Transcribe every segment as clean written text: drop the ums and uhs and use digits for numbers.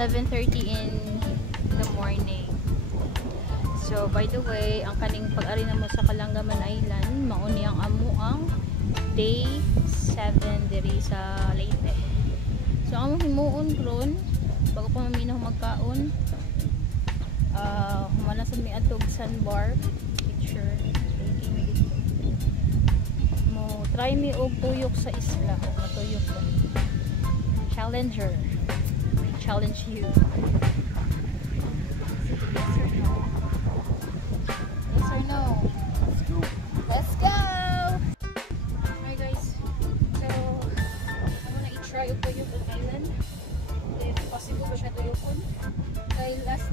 11:30 in the morning. So by the way, ang kaning pag-ari na mo sa Kalangaman Island, mauni ang amo ang day 7 diri sa Leyte. So amo himuon ron bago pa maminaw magkaon. Humana sa mi atog sandbar picture taking mo try mi og tuyok sa isla, matuyok ko. Challenger. Challenge you. Yes or no? Let's go. Let's go! Hi guys. So, I'm gonna i-try yung tuyok on island. If possible ba siya tuyokon. Kay last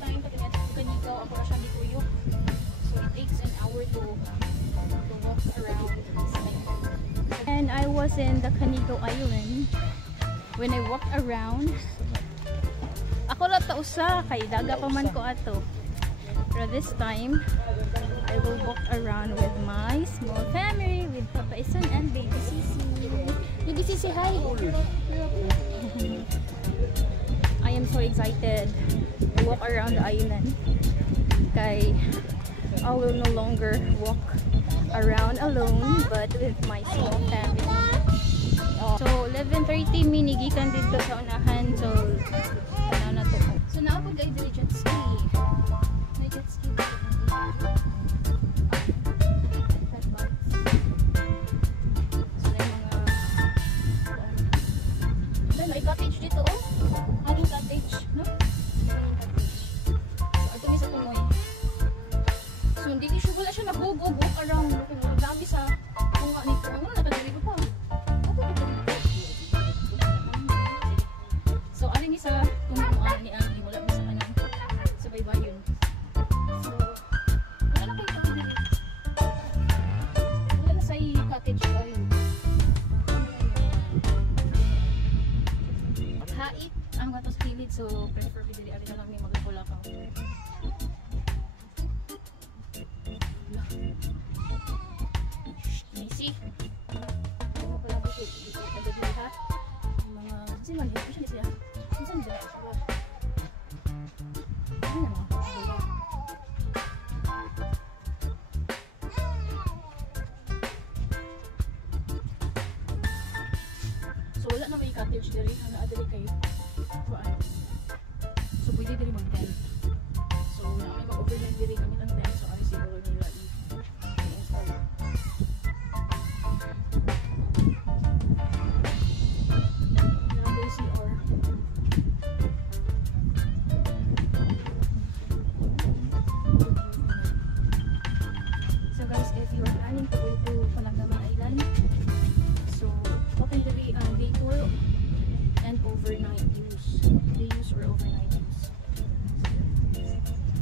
time pag kanigaw ako na siya gituyok. So it takes an hour to walk around this island. And I was in the Canigao Island. When I walked around, ako na tausa kay daga pa man ko ato. Pero this time, I will walk around with my small family, with Papa Ison and Baby Sisi. Baby Sisi, hi! I am so excited to walk around the island. Kay I will no longer walk around alone, but with my small family. So 11:30 minigikan dito sa unahan. So ano na to. So naapod kay dili jet ski. May jet ski dito. So may cottage dito oh. Anong cottage, no? Cottage. So ato ni sa tumoy. So hindi siya wala siya nabugog walk around. Dami sa bunga nito. Ano nakadiri pa? So, alin isa tumuan ni Angie, wala mo sa kanang sa baybayon. So, wala na kayo pang wala na sa cottage kayo. Hait ang gatos kilid, so prefer bidili alin na lang may magpula ka. Easy. Ano pala dito? Dito ha? Mga siman dito siya. Saan dyan? Ano naman? So wala na may cottage dali. Adali kayo. So pwede dali mag-tent. So wala may mag-overnight dali gamit ang tent. So ay siguro nila i-install.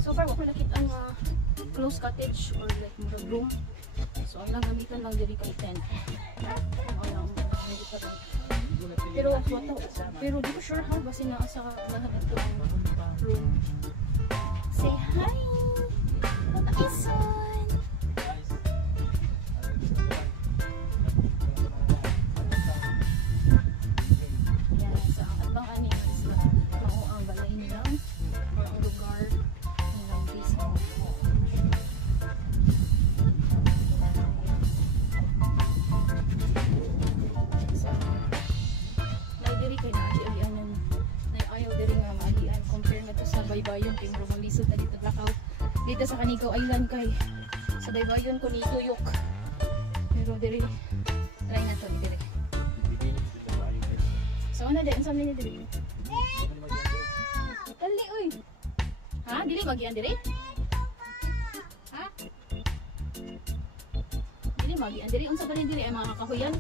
So far, wala nakita ang close cottage or like mga room. So, ang lang gamitan lang diri kay tent. Pero di ko sure how kasi naasa lahat ito ang room. Say hi! Papa Ison! Yan, sa ang atbang ani is mao ang balay nilang or ang lugar nilang basement. So, naidiri kay na-agianan na ayaw diri nga maalian compare na to sa baybayon kay murag malisod na dito lakaw dito sa Canigao Island kay sa baybayon ko ni tuyok. Pero diri try na to diri. So ano din sa niya diri? Dali oy. Ha, dili magian diri? Ha? Dili magian diri unsa ba ni diri ay mga kahoyan?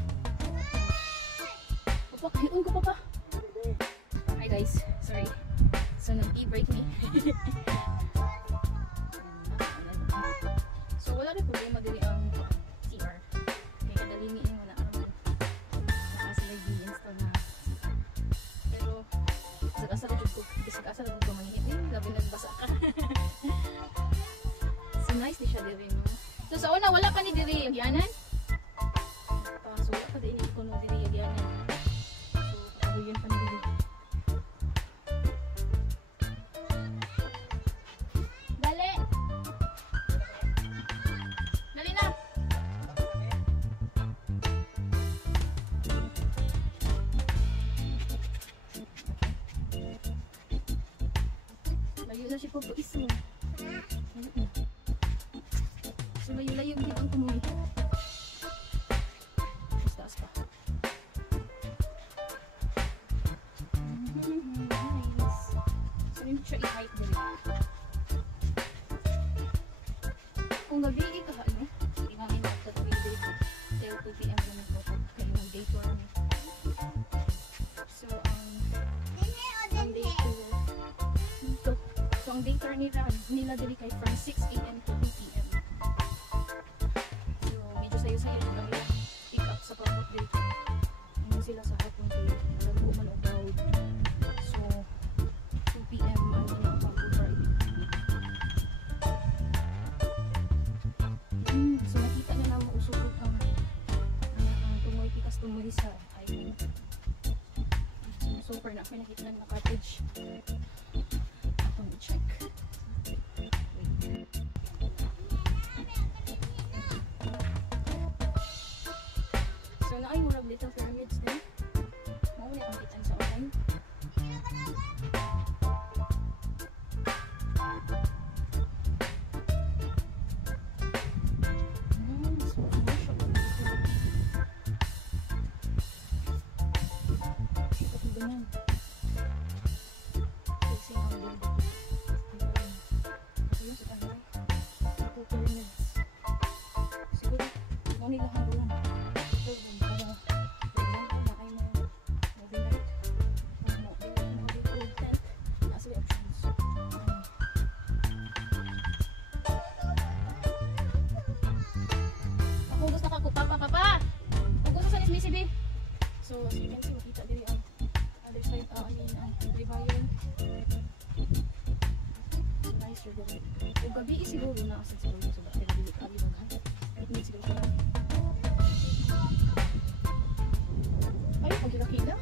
Papa, kahiyon ko papa. Hi guys, sorry. So nag-e-break me. So wala rin problema diri ang CR. Kaya kadalimiin mo na araman. Saka sila i-install na. Pero sag-asa na ko. Sag-asa na ko manghihit. Labi nagbasa ka. So nice ni siya diri no. So sa una wala pa ni diri agyanan. So wala pa din ko no diri agyanan. So yun pa ni diri. si Popo Ismo. So layo-layo din ang kumuhi. Mas taas pa. Nice. So yun siya i-height din. Kung gabi ka ano, hindi namin magtatawid dito. Till 2 PM naman po kayo mag-day tour namin. So ang day tour dito. So ang day tour nila dili kay from 6 AM to 2 PM. So medyo sayo-sayo yung kami pick up sa pagpap day tour. Ano sila sa hapon kayo, nagpo man og crowd. So 2 PM ang inyong pag-tour. So nakita niya na mausugod ang tumoy pikas tumoy sa island. So far na ako nakita na cottage. Atong check. So naay murag little pyramids din. Mao ni ang kitan sa online. Ganyan. Kasi ang ganda. Ayun sa kanila. Ito pyramids. Siguro, mga nilahan doon. Ito doon. Para, for example, na ay mo movie night. Mo movie tent. Nasa may options. Ako gusto ka ko, papa! Ako gusto sa Miss B. So, as you can see, makita diri ang other side, I mean, ang Ribayon. So, nice rin diri. Kung gabi siguro na kasi siguro sa bakit dili ka ali maghan. It needs siguro siya. Ay, pag nakita.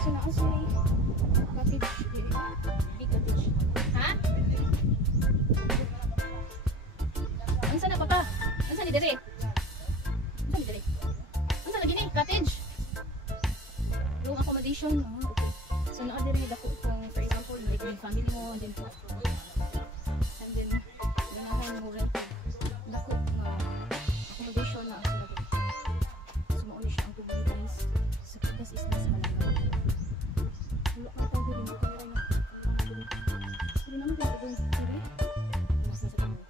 So, naasa may cottage diri. Big cottage. Ha? Ansa na, papa? Ansa ni diri? Cottage. Room accommodation. Okay. So na-adere dako kung for example, like yung family mo and then ganahan mo rent. Dako nga accommodation na sila dito. So mauni siya ang tubig guys. Sa Pikas is nasa Malanggaw. Wala ka tawag din mo kaya na. Hindi naman din tawag dito. Mas nasa tawag.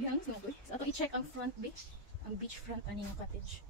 Yang, so ato i-check ang front beach, ang beach front ani nga cottage.